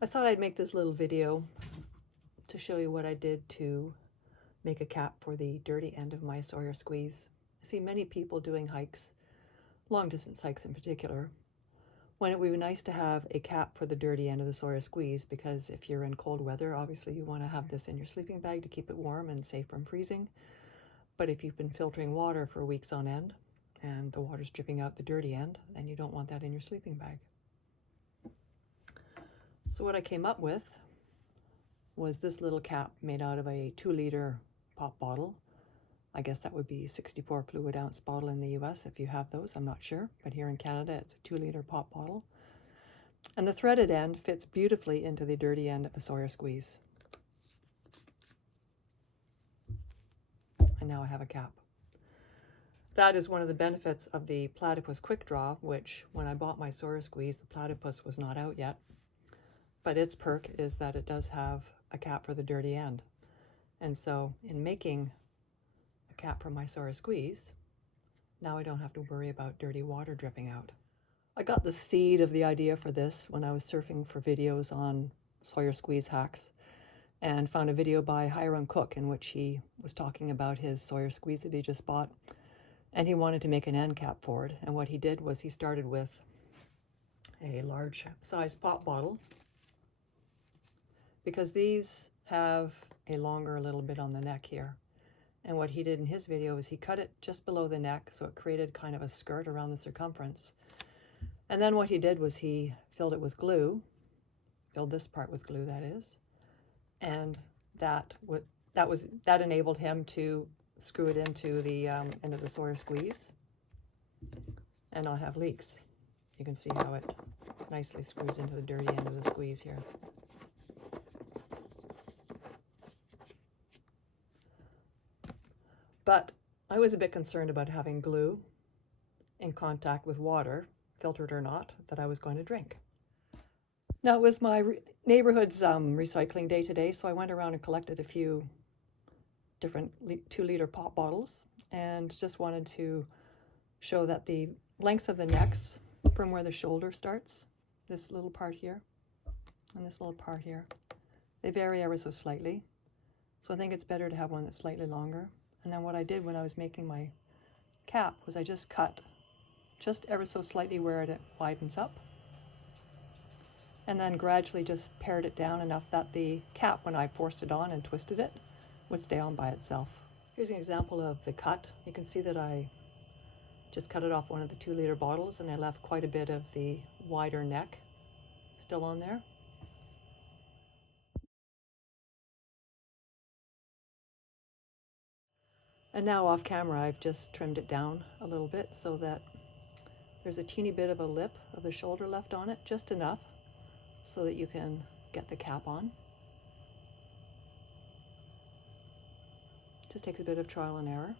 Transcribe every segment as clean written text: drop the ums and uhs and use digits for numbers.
I thought I'd make this little video to show you what I did to make a cap for the dirty end of my Sawyer Squeeze. I see many people doing hikes, long distance hikes in particular, when it would be nice to have a cap for the dirty end of the Sawyer Squeeze, because if you're in cold weather, obviously you want to have this in your sleeping bag to keep it warm and safe from freezing. But if you've been filtering water for weeks on end and the water's dripping out the dirty end, then you don't want that in your sleeping bag. So what I came up with was this little cap made out of a 2-liter pop bottle. I guess that would be 64 fluid ounce bottle in the US if you have those, I'm not sure. But here in Canada, it's a 2-liter pop bottle. And the threaded end fits beautifully into the dirty end of a Sawyer Squeeze. And now I have a cap. That is one of the benefits of the Platypus Quick Draw, which when I bought my Sawyer Squeeze, the platypus was not out yet. But its perk is that it does have a cap for the dirty end. And so in making a cap for my Sawyer Squeeze, now I don't have to worry about dirty water dripping out. I got the seed of the idea for this when I was surfing for videos on Sawyer Squeeze hacks and found a video by Hiram Cook in which he was talking about his Sawyer Squeeze that he just bought, and he wanted to make an end cap for it. And what he did was he started with a large size pop bottle, because these have a longer little bit on the neck here. And what he did in his video is he cut it just below the neck, so it created kind of a skirt around the circumference. And then what he did was he filled it with glue, filled this part with glue, that is, and that enabled him to screw it into the end of the Sawyer Squeeze and not have leaks. You can see how it nicely screws into the dirty end of the squeeze here. But I was a bit concerned about having glue in contact with water, filtered or not, that I was going to drink. Now, it was my neighborhood's recycling day today, so I went around and collected a few different 2-liter pop bottles and just wanted to show that the lengths of the necks from where the shoulder starts, this little part here and this little part here, they vary ever so slightly. So I think it's better to have one that's slightly longer. And then what I did when I was making my cap was I just cut just ever so slightly where it widens up, and then gradually just pared it down enough that the cap, when I forced it on and twisted it, would stay on by itself. Here's an example of the cut. You can see that I just cut it off one of the 2-liter bottles, and I left quite a bit of the wider neck still on there. And now off camera, I've just trimmed it down a little bit so that there's a teeny bit of a lip of the shoulder left on it, just enough so that you can get the cap on. Just takes a bit of trial and error.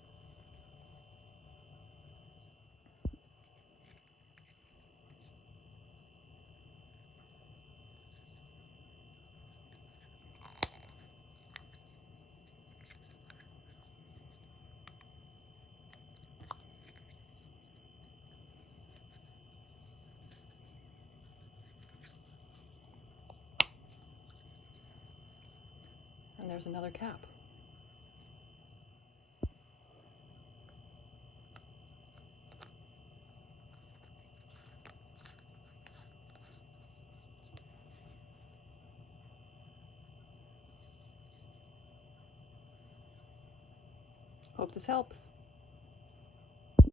And there's another cap. Hope this helps.